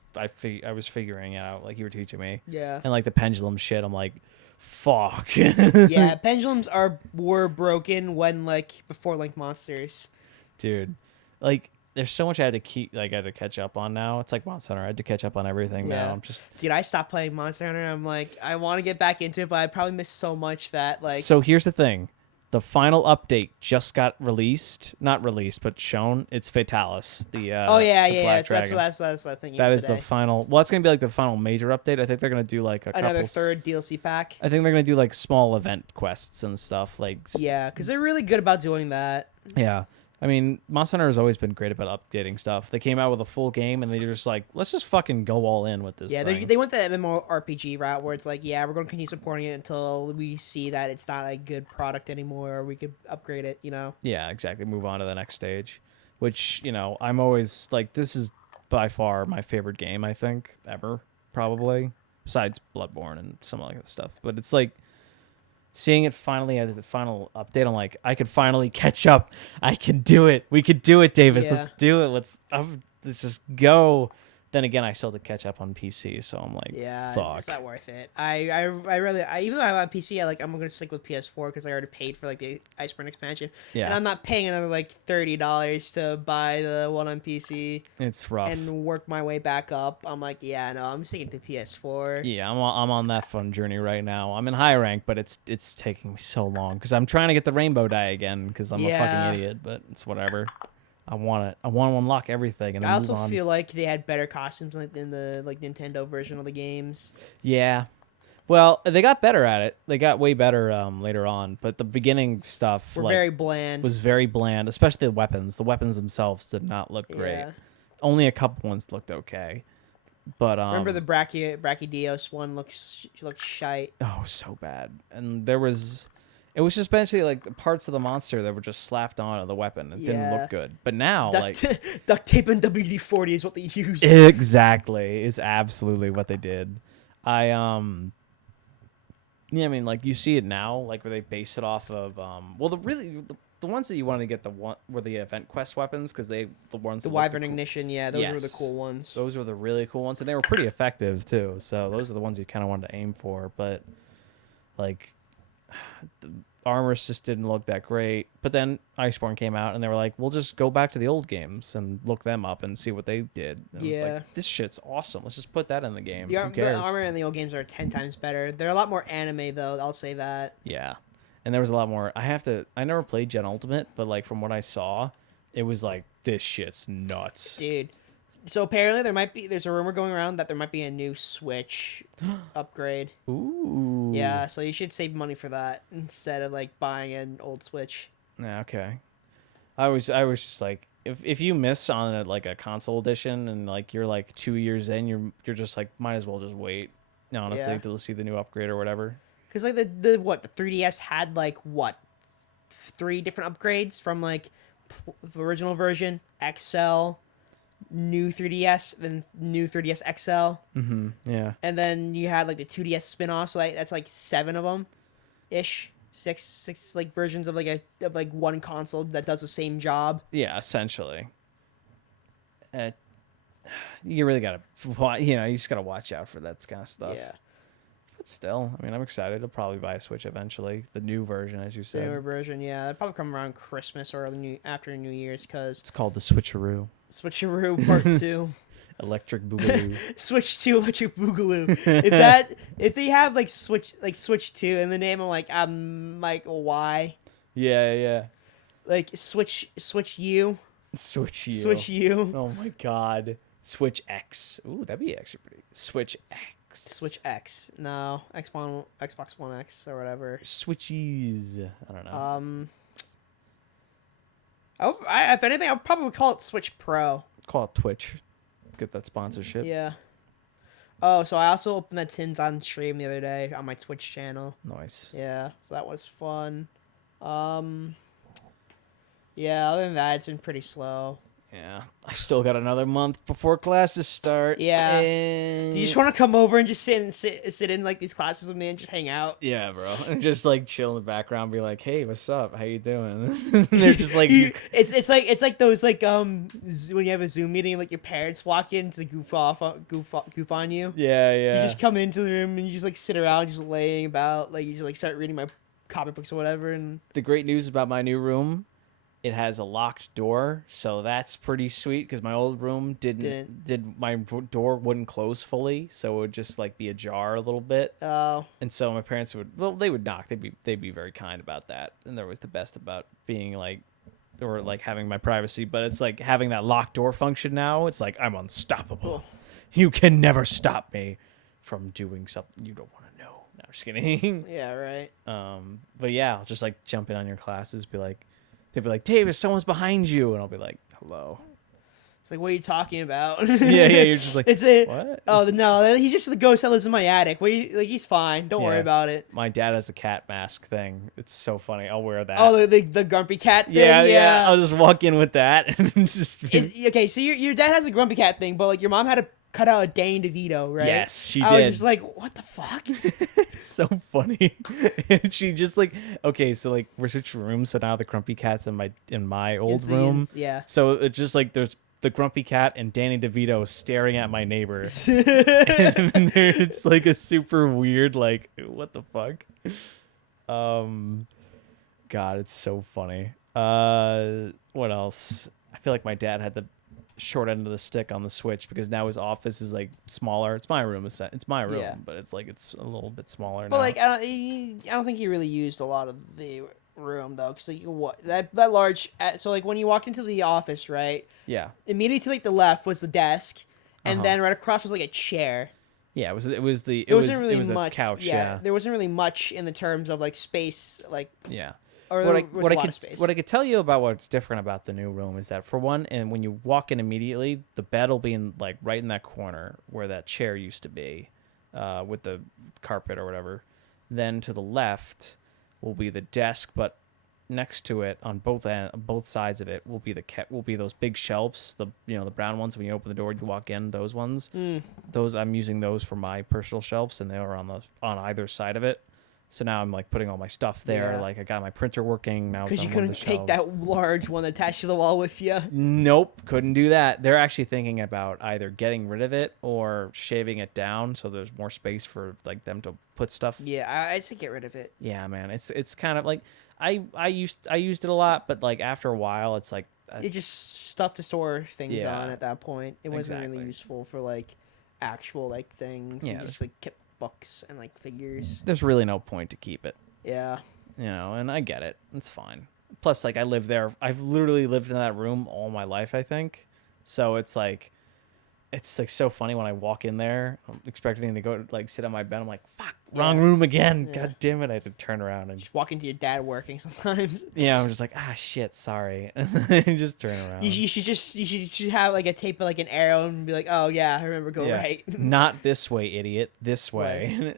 figuring it out, like you were teaching me, Yeah. and like the pendulum shit. I'm like, fuck. Yeah, pendulums were broken when like before Link Monsters. Dude, like, there's so much I had to catch up on now. It's like Monster Hunter. I had to catch up on everything Yeah. now. I'm just. Dude, I stopped playing Monster Hunter. I'm like, I want to get back into it, but I probably missed so much that like. So here's the thing. The final update just got released. Not released, but shown. It's Fatalis. The Oh yeah, the yeah, Black yeah. So Dragon. that's what I was thinking. That is the today. final. Well, it's gonna be like the final major update. I think they're gonna do like Another couple, third DLC pack. I think they're gonna do like small event quests and stuff. Like Yeah, because they're really good about doing that. yeah. I mean, Monster Hunter has always been great about updating stuff. They came out with a full game and they're just like, let's just fucking go all in with this. Yeah, thing. they went the MMORPG route where it's like, yeah, we're going to continue supporting it until we see that it's not a good product anymore, or we could upgrade it. You know. Yeah, exactly. Move on to the next stage, which, I'm always like, this is by far my favorite game, I think, ever, probably, besides Bloodborne and some like that stuff. But it's like, seeing it finally at the final update, I'm like, I could finally catch up. I can do it. We could do it, Davis. Yeah. Let's do it. Let's just go. Then again, I still have to catch up on PC, so I'm like, Yeah, fuck. it's not worth it. I really, even though I'm on PC, I'm gonna stick with PS4 because I already paid for like the Iceborne expansion, Yeah, and I'm not paying another like $30 to buy the one on PC it's rough. and work my way back up. I'm like, yeah, no, I'm sticking to PS4. Yeah, I'm on that fun journey right now. I'm in high rank, but it's taking me so long because I'm trying to get the rainbow die again because I'm a Yeah. fucking idiot. But it's whatever. I want it. I want to unlock everything and then I move also on. feel like they had better costumes like in the like Nintendo version of the games. Yeah. Well, they got better at it. They got way better later on, but the beginning stuff Were like, very bland. was very bland, especially the weapons. The weapons themselves did not look great. Yeah. Only a couple ones looked okay. But Remember the Brachydios one looks shite. oh, so bad. And it was just basically like the parts of the monster that were just slapped onto the weapon. It didn't Yeah. look good. But now like Duct tape and WD-40 is what they use. exactly is absolutely what they did. Yeah, I mean, like you see it now, like where they base it off of well, the ones that you wanted to get were the event quest weapons because the ones The that looked Wyvern Ignition, yeah, those were the Yes. cool ones. those were the really cool ones and they were pretty effective too. So those are the ones you kind of wanted to aim for, but like the armors just didn't look that great. But then Iceborne came out and they were like, we'll just go back to the old games and look them up and see what they did. And it's Yeah. like, this shit's awesome. Let's just put that in the game. The, Who the cares? armor in the old games are 10 times better. They're a lot more anime though. I'll say that. Yeah. And there was a lot more. I never played Gen Ultimate, but like from what I saw, it was like, this shit's nuts. Dude. So apparently there's a rumor going around that there might be a new Switch upgrade. Ooh. Yeah, so you should save money for that instead of like buying an old Switch. Yeah, okay. I was just like, if you miss on like a console edition and like you're like 2 years in, you're just like, might as well just wait. Honestly, Yeah. to see the new upgrade or whatever. Cuz like the 3DS had like what 3 different upgrades from like the original version, XL, new 3DS, then new 3DS XL, Mm-hmm. Yeah. and then you had like the 2DS spin-off, so that's like 7 of them ish. Six like versions of like one console that does the same job. Yeah, essentially. You really gotta, you just gotta watch out for that kind of stuff. Yeah. But still, I mean, I'm excited. I'll probably buy a Switch eventually. The new version, as you The said. newer version, yeah. It'll probably come around Christmas or after New Year's, because It's called the Switcheroo. Switcheroo Part 2. Electric Boogaloo. Switch 2 Electric Boogaloo. If they have like Switch 2 in the name, I'm like, why? Yeah. Like Switch U. Switch U. Switch U. Oh my god. Switch X. Ooh, that'd be actually pretty. Switch X. Switch X. No, Xbox One X or whatever. Switchies. I don't know. If anything, I would probably call it Switch Pro. Call it Twitch. Get that sponsorship. Yeah. Oh, so I also opened that Tins on stream the other day on my Twitch channel. Nice. Yeah, so that was fun. Yeah, other than that, it's been pretty slow. Yeah, I still got another month before classes start. Yeah. and... Do you just want to come over and just sit in like these classes with me and just hang out? Yeah, bro, and just like chill in the background, be like, "Hey, what's up? How you doing?" They're just like, it's like those like when you have a Zoom meeting, like your parents walk in to goof on you. yeah. You just come into the room and you just like sit around, just laying about, like you just like start reading my comic books or whatever. And The great news about my new room, it has a locked door, so that's pretty sweet. Because my old room my door wouldn't close fully, so it would just like be ajar a little bit. oh, And so my parents they would knock. They'd be very kind about that, and they're always the best about being like, or like having my privacy. But it's like having that locked door function now. It's like I'm unstoppable. You can never stop me from doing something you don't want to know. No, just kidding. yeah, right. But yeah, I'll just like jump in on your classes, they'd be like, Davis, someone's behind you, and I'll be like, hello. It's like, what are you talking about? Yeah, you're just like, it's a what? Oh no, he's just the ghost that lives in my attic. Like he's fine. Don't worry Yeah. about it. My dad has a cat mask thing. It's so funny. I'll wear that. Oh, the grumpy cat thing. Yeah. I'll just walk in with that and just. Okay, so your dad has a grumpy cat thing, but like your mom had to cut out a Danny DeVito, right? Yes, she I did. was just like, what the fuck? It's so funny. And she just like, okay, so like we're switching rooms, so now the grumpy cat's in my old room. Yeah. So it's just like there's the grumpy cat and Danny DeVito staring at my neighbor. And it's like a super weird, like, what the fuck? God, it's so funny. What else? I feel like my dad had the short end of the stick on the Switch because now his office is like smaller. It's my room. It's my room, Yeah. but it's like it's a little bit smaller But now. like, I don't think he really used a lot of the room though, because like that large. So like when you walked into the office, right? Yeah, Immediately to like the left was the desk, and Uh-huh. then right across was like a chair. yeah. It was There wasn't really a couch. Yeah, there wasn't really much in the terms of like space, like yeah. or What there was a lot of space. what I could tell you about what's different about the new room is that for one, and when you walk in immediately, the bed will be in like right in that corner where that chair used to be, with the carpet or whatever. Then to the left will be the desk, but next to it on both sides of it will be those big shelves, the brown ones when you open the door you walk in, those ones. Those I'm using those for my personal shelves, and they are on either side of it. So now I'm like putting all my stuff there. Yeah. Like I got my printer working now. Because It's you on one of couldn't the take shelves. that large one attached to the wall with you. Nope, couldn't do that. They're actually thinking about either getting rid of it or shaving it down so there's more space for like them to put stuff. Yeah, I'd say get rid of it. Yeah, man, it's kind of like I used it a lot, but like after a while, it's like It's just stuff to store things Yeah. on at that point. It wasn't really Exactly. useful for like actual like things. Yeah, You just like kept books and like figures. there's really no point to keep it, Yeah. and I get it. It's fine. Plus, like I live there. I've literally lived in that room all my life, I think. So it's like so funny when I walk in there, I'm expecting to go like sit on my bed. I'm like, fuck, wrong Yeah. room again. Yeah. God damn it! I had to turn around and Just walk into your dad working sometimes. yeah, I'm just like, shit, sorry, and then just turn around. You should have like a tape of like an arrow and be like, oh yeah, I remember go Yeah. right. Not this way, idiot. This way.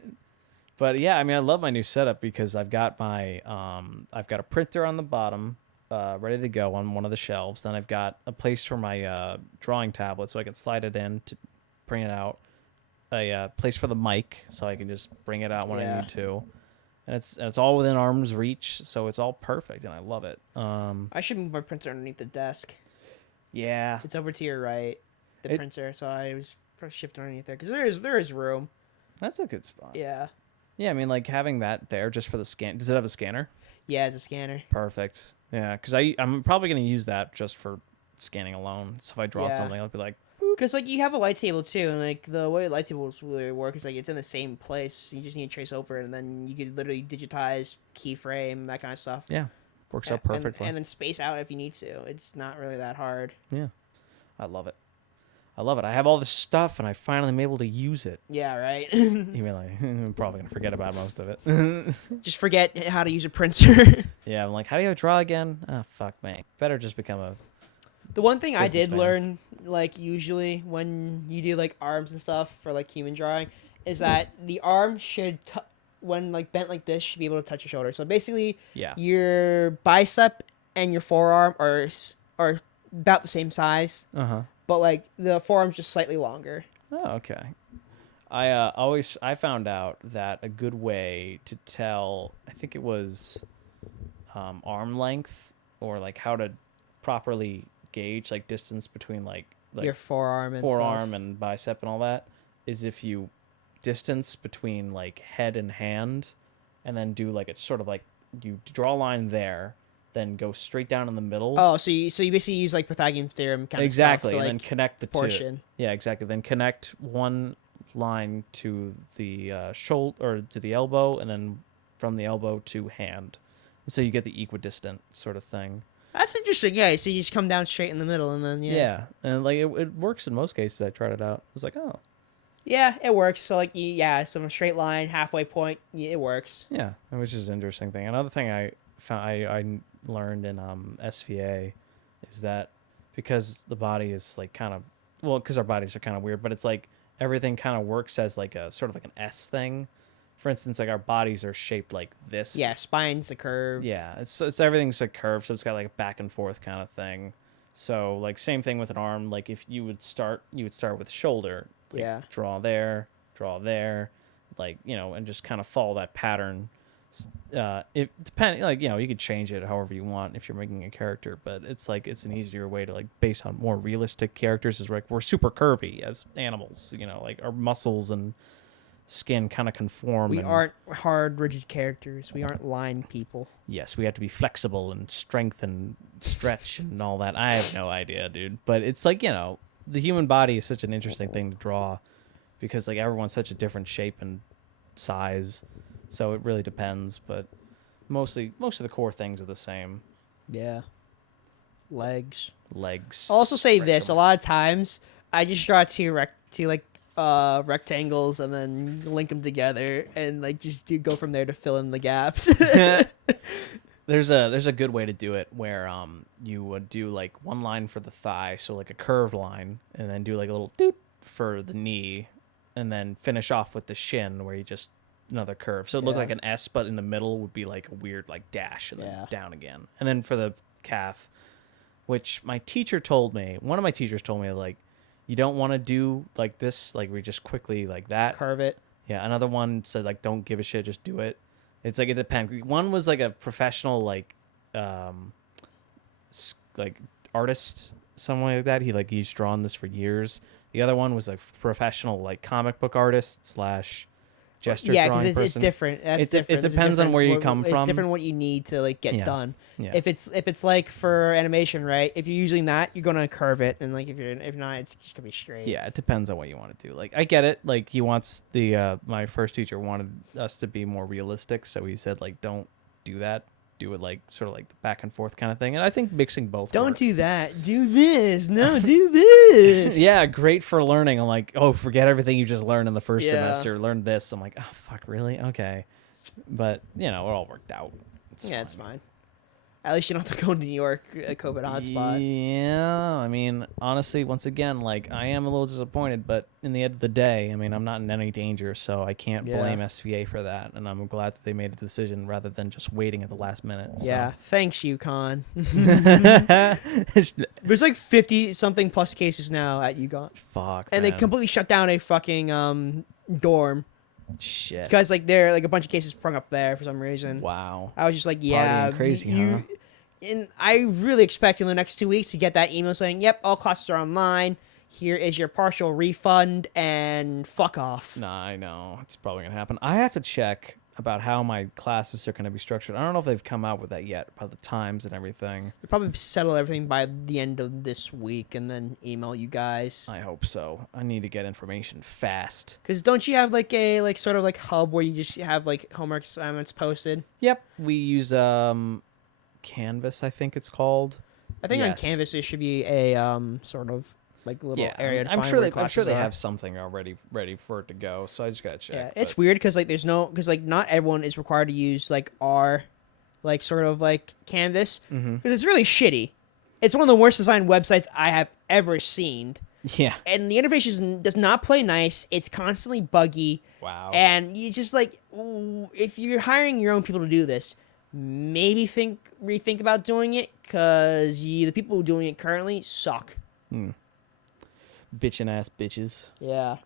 But yeah, I mean, I love my new setup because I've got I've got a printer on the bottom, ready to go on one of the shelves. Then I've got a place for my drawing tablet, so I can slide it in to bring it out. A place for the mic, so I can just bring it out when I Yeah. need to. And it's all within arm's reach, so it's all perfect, and I love it. I should move my printer underneath the desk. Yeah, It's over to your right, the It- printer. So I was shifting underneath there because there is room. that's a good spot. Yeah. Yeah, I mean, like having that there just for the scan. Does it have a scanner? Yeah, it's a scanner. Perfect. Yeah, because I'm probably gonna use that just for scanning alone. So if I draw Yeah. something, I'll be like, Because like you have a light table too, and like the way light tables really work is like it's in the same place. You just need to trace over it, and then you could literally digitize, keyframe, that kind of stuff. yeah, works out And- perfectly. And then space out if you need to. It's not really that hard. Yeah, I love it. I love it. I have all this stuff, and I finally am able to use it. Yeah, right. Even like, I'm probably gonna forget about most of it. Just forget how to use a printer. Yeah, I'm like, how do you draw again? Oh, fuck me. Better just become a The one thing I did businessman. learn, like usually when you do like arms and stuff for like human drawing, is that the arm should, when like bent like this, should be able to touch your shoulder. So basically, Yeah. your bicep and your forearm are about the same size, Uh-huh. but like the forearm's just slightly longer. Oh, okay. I found out that a good way to tell, I think it was arm length, or like how to properly gauge like distance between like Your forearm and forearm stuff. and bicep and all that, is if you distance between like head and hand, and then do like a sort of like, you draw a line there, then go straight down in the middle. Oh, so you basically use like Pythagorean theorem kind Exactly, of stuff to, and like, then connect the two. portion. Yeah, exactly. Then connect one line to the shoulder, or to the elbow, and then from the elbow to hand. So you get the equidistant sort of thing. That's interesting. Yeah, so you just come down straight in the middle, and then Yeah, and like it works in most cases. I tried it out. I was like, oh, yeah, it works. So like so a straight line, halfway point, it works. yeah, which is an interesting thing. Another thing I found, I learned in SVA, is that because the body is like kind of, well, because our bodies are kind of weird, but it's like everything kind of works as like a sort of like an S thing. For instance, like our bodies are shaped like this. Yeah, spine's a curve. Yeah, it's everything's a curve, so it's got like a back and forth kind of thing. So like same thing with an arm. Like if you would start with shoulder. Like, Yeah. draw there, like, and just kind of follow that pattern. It depend, like, you could change it however you want if you're making a character, but it's like it's an easier way to like base on more realistic characters. Is like we're super curvy as animals, like our muscles and skin kind of conform. We and, aren't hard, rigid characters. We aren't line people. Yes, we have to be flexible and strength and stretch and all that. I have no idea, dude. But it's like, the human body is such an interesting thing to draw, because like everyone's such a different shape and size. So it really depends, but most of the core things are the same. Yeah. Legs. Legs. I'll also say stretch this: a them. lot of times, I just draw rectangles and then link them together and like just go from there to fill in the gaps. There's a good way to do it where you would do like one line for the thigh, so like a curved line, and then do like a little doot for the knee, and then finish off with the shin where you just another curve. So it looked Yeah. like an S, but in the middle would be like a weird like dash, and then Yeah. down again. And then for the calf, which one of my teachers told me, like, you don't want to do like this, like we just quickly like that. Curve it. Yeah, another one said like don't give a shit, just do it. It's like it depends. One was like a professional like like artist, something like that. He's drawn this for years. The other one was a professional like comic book artist slash gesture Yeah, drawing because it's person. different. That's It different. There's a depends on where you difference come It's from. different what you need to like get Yeah. done. Yeah. If it's like for animation, right? If you're using that, you're gonna curve it, and like if not, it's just gonna be straight. Yeah, it depends on what you want to do. Like I get it. Like he wants my first teacher wanted us to be more realistic, so he said like don't do that. Do it like sort of like the back and forth kind of thing. And I think mixing both. Don't work. do that. Do this. No, do this. Yeah, great for learning. I'm like, oh, forget everything you just learned in the first Yeah. semester. Learn this. I'm like, oh fuck, really? Okay. But it all worked out. It's fine. At least you don't have to go to New York, a COVID hotspot. Yeah, I mean, honestly, once again, like I am a little disappointed, but in the end of the day, I mean, I'm not in any danger, so I can't Yeah. blame SVA for that, and I'm glad that they made a decision rather than just waiting at the last minute. So. Yeah, thanks, UConn. Fuck, There's like 50 something plus cases now at UConn, and they man. completely shut down a fucking dorm Shit. because like there like a bunch of cases sprung up there for some reason. Wow. I was just like, yeah, Partying crazy, huh? And I really expect in the next 2 weeks to get that email saying, "Yep, all classes are online. Here is your partial refund, and fuck off." Nah, I know it's probably gonna happen. I have to check about how my classes are gonna be structured. I don't know if they've come out with that yet about the times and everything. They'll probably settle everything by the end of this week, and then email you guys. I hope so. I need to get information fast. Because don't you have like a like sort of like hub where you just have like homework assignments posted? Yep, we use Canvas, I think it's called. I think Yes. on Canvas there should be a sort of like little Yeah, area. To I'm find sure where they I'm sure classes they are. have something already ready for it to go. So I just gotta check. Yeah, it's but- weird because like there's no because like not everyone is required to use like R, like sort of like Canvas Mhm. because it's really shitty. It's one of the worst designed websites I have ever seen, Yeah. and the interface does not play nice. It's constantly buggy, Wow. and you just like ooh, if you're hiring your own people to do this, maybe rethink about doing it because the people doing it currently suck. Bitchin' ass bitches. Yeah,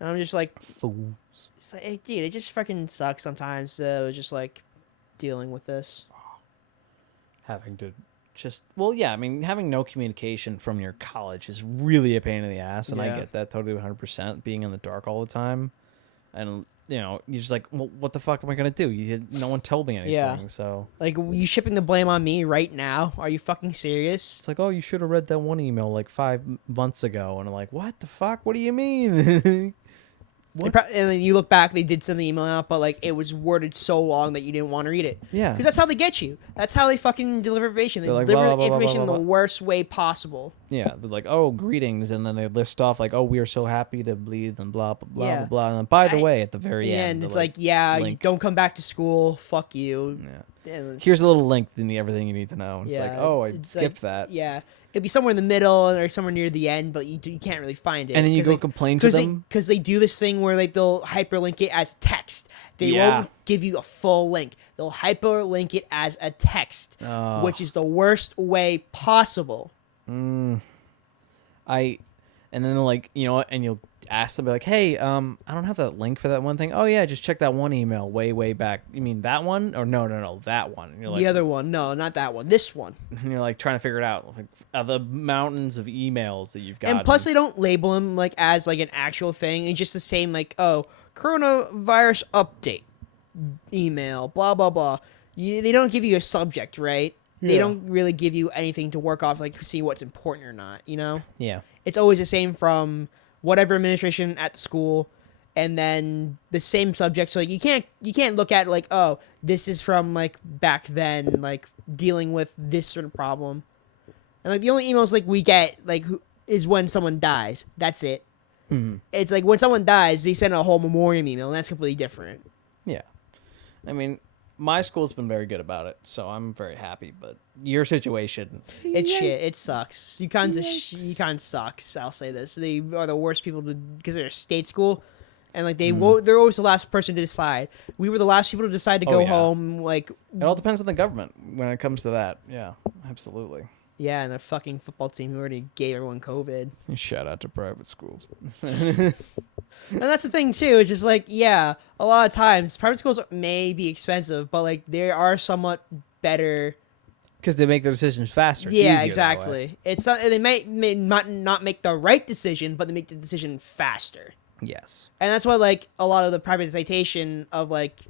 and I'm just like, Fools. it's like, hey, dude, it just fucking sucks sometimes. Just like dealing with this. Having to yeah, I mean, having no communication from your college is really a pain in the ass, and I Yeah. get that totally 100%. Being in the dark all the time, and you're just like, well, what the fuck am I gonna do? No one told me anything, Yeah. so Like, you shipping the blame on me right now? Are you fucking serious? it's like, oh, you should have read that one email like 5 months ago, and I'm like, what the fuck? What do you mean? And then you look back, they did send the email out, but like it was worded so long that you didn't want to read it. Yeah. Because that's how they get you. That's how they fucking deliver information. They They're like, deliver blah, blah, blah, information blah, in blah, the blah. worst way possible. Yeah, they're like, oh, greetings, and then they list off like, oh, we are so happy to bleed, and blah blah blah Yeah. blah blah. And then, by the way, at the very Yeah, end, and they're it's like, yeah, you link. don't come back to school. Fuck you. Yeah. And it's- Here's a little link to everything you need to know. It's like, yeah, oh, I it's skipped like- that. Yeah, it'll be somewhere in the middle or somewhere near the end, but you can't really find it. And then you 'cause go they- complain to them. because they do this thing where like they'll hyperlink it as text. They Yeah. won't give you a full link. They'll hyperlink it as a text, Oh. which is the worst way possible. And then like, you know what, and you'll ask them, be like, hey, I don't have that link for that one thing. Oh yeah, just check that one email way back. You mean that one? Or no, that one. And you're like, The other one, no, not that one. This one. and you're like trying to figure it out. Like, the mountains of emails that you've got. And plus, they don't label them like as like an actual thing. It's just the same like, oh, coronavirus update email, blah blah blah. They don't give you a subject, right? They Yeah. don't really give you anything to work off, like see what's important or not. You know, Yeah. it's always the same from whatever administration at the school, and then the same subject. So like, you can't look at like, oh, this is from like back then, like dealing with this sort of problem. And like the only emails like we get like is when someone dies. That's it. Mm-hmm. It's like when someone dies, they send a whole memoriam email, and that's completely different. Yeah. I mean, my school's been very good about it, so I'm very happy. But your situation, It's shit. It sucks. UConn sucks. I'll say this. They are the worst people to because they're a state school, and like they're always the last person to decide. We were the last people to decide to Oh, go yeah. home. Like it all depends on the government when it comes to that. Yeah, absolutely. yeah, and the fucking football team who already gave everyone COVID. Shout out to private schools. And that's the thing too. It's just like, yeah, a lot of times private schools may be expensive, but like they are somewhat better. Because they make the decisions faster. It's Yeah, easier that way. exactly. It's not, they may not make the right decision, but they make the decision faster. Yes. And that's why like a lot of the privatization of like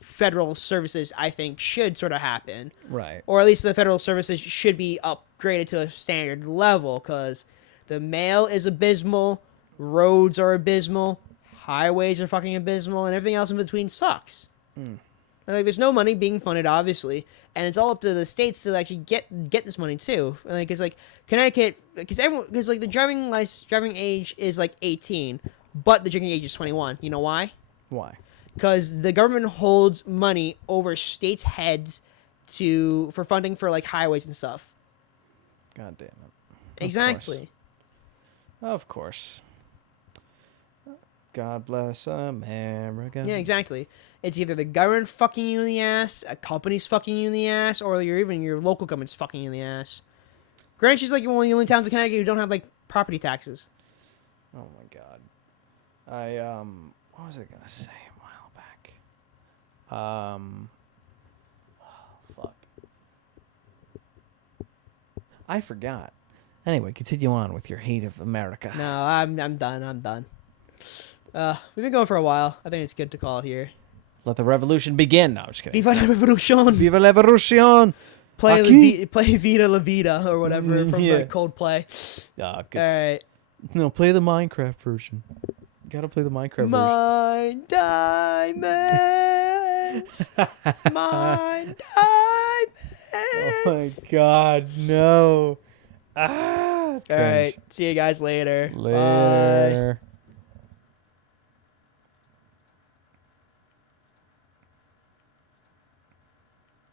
federal services, I think, should sort of happen, Right. or at least the federal services should be upgraded to a standard level because the mail is abysmal. Roads are abysmal, highways are fucking abysmal, and everything else in between sucks. And, like, there's no money being funded, obviously, and it's all up to the states to actually get this money too. And, like, it's like Connecticut, because like the driving age is like 18, but the drinking age is 21. You know why? Why? Because the government holds money over states' heads for funding for like highways and stuff. God damn it. Exactly. Of course. God bless America. Yeah, exactly. It's either the government fucking you in the ass, a company's fucking you in the ass, or even your local government's fucking you in the ass. Greenwich is like one of the only towns in Connecticut who don't have like property taxes. Oh my god. What was I gonna say a while back? Fuck. I forgot. Anyway, continue on with your hate of America. No, I'm done. I'm done. We've been going for a while. I think it's good to call it here. Let the revolution begin. No, I'm just kidding. Viva la revolution! Viva la revolution! Play Vita La Vida or whatever from Yeah. like Coldplay. Ah, good. All right. No, play the Minecraft version. You gotta play the Minecraft version. Mine diamonds. Mine diamonds. Oh my god, no. Ah! All right. See you guys later. Bye. Later.